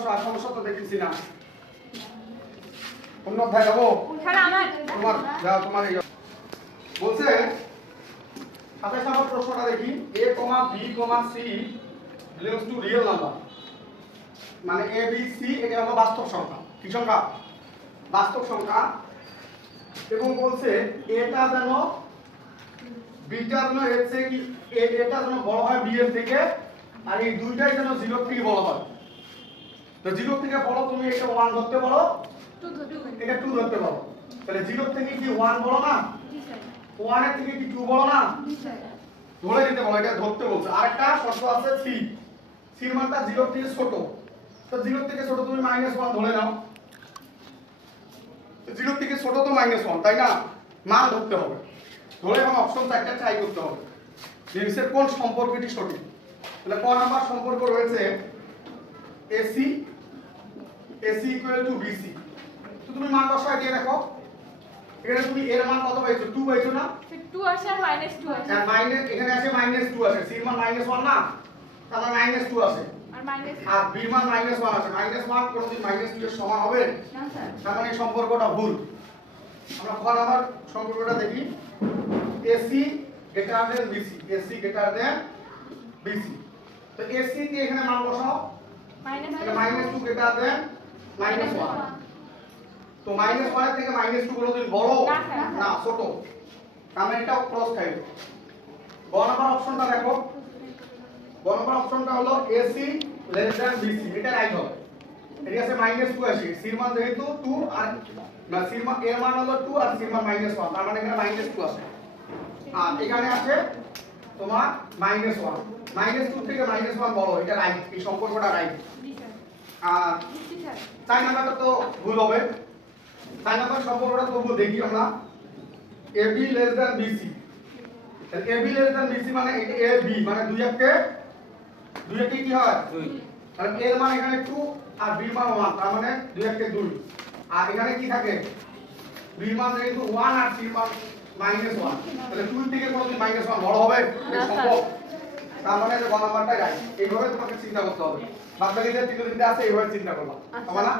বসো, আর সমস্যা তো দেখতেছি না। অন্য অধ্যায় যাবো? তোমার যাও, তোমার এই বলছে 27 নম্বর প্রশ্নটা দেখি। a, b, c belongs to real number, মানে a b c এটা হলো বাস্তব সংখ্যা। কি সংখ্যা? বাস্তব সংখ্যা। এবং বলছে এটা যেন বিটা যেন এর থেকে কি এটা যেন বড় হয় বি এর থেকে, আর এই দুইটাই যেন 0 থেকে বড় হয়। তো 0 থেকে বড় তুমি এটা 1 ধরতে পারো, এটা 2 ধরতে পারো। তাহলে 0 থেকে কি 1 বড় না? 1 এর থেকে কি 2 বড় না? ধরে নিতে বলো, এটা ধরতে বলছে। আরেকটা শর্ত আছে সি, সির মানটা 0 থেকে ছোট। তো 0 থেকে ছোট তুমি -1 ধরে নাও। 0 থেকে ছোট তো -1, তাই না? মান ধরতে হবে, ধরে এবং অপশন চারটা ট্রাই করতে হবে জিনিসের কোন সম্পর্কটি সঠিক। তাহলে ক নাম্বার সম্পর্ক রয়েছে AC = BC। তো তুমি মান বসায় দিয়ে দেখো, এখানে তুমি এর মান কত পাইছো? 2 পাইছো না? 2 আসে আর -2 আসে। আর মাইনাস এখানে আছে -2 আসে, সি এর মান -1 না, তার মানে -2 আসে। আর বি মান -1 আসে। -1 কোনদিন -2 এর সমান হবে না স্যার। তার মানে এই সম্পর্কটা ভুল। আমরা খ নাম্বার সম্পর্কটা দেখি। AC greater than BC, AC greater than BC। তো AC কে এখানে মান বসাও, তাহলে -2 greater than -1। তো -1 এর থেকে -2 কোনদিন বড় না ছোট, তার মানে এটাও ক্রস খাইবে। গ নাম্বার অপশনটা দেখো, গ নাম্বার অপশনটা হলো AC less than BC, এটা রাইট হবে। এর কাছে -2 আসে, সি এর মান যেহেতু 2 আর না সি এর মান এর মান হলো 2 আর সি এর মান -1, তার মানে এখানে -2 আসে। আর এখানে আছে তোমার -1, -2 থেকে -1 বড়, এটা রাইট, এই সম্পর্কটা রাইট। আর 4 নাম্বারটা তো ভুল হবে। 4 নাম্বার সম্পর্কটা তবু দেখি আমরা, AB less than BC। তাহলে AB less than BC মানে এটা AB মানে 2 একে কি হয় 2। তাহলে এর মান এখানে 2 আর B মান 1, তার মানে 2 একে 2। আর এখানে কি থাকে? B মান যেহেতু 1 আর C মান -1, তাহলে 2 থেকে কোনদিন -1 বড় হবে? এটা সম্ভব। তার মানে যে গ নাম্বারটাই রাইট। এইভাবে তোমাকে চিন্তা করতে হবে। বাদ বাকি যে তিনটে আছে এইভাবে চিন্তা করবা, হবে না?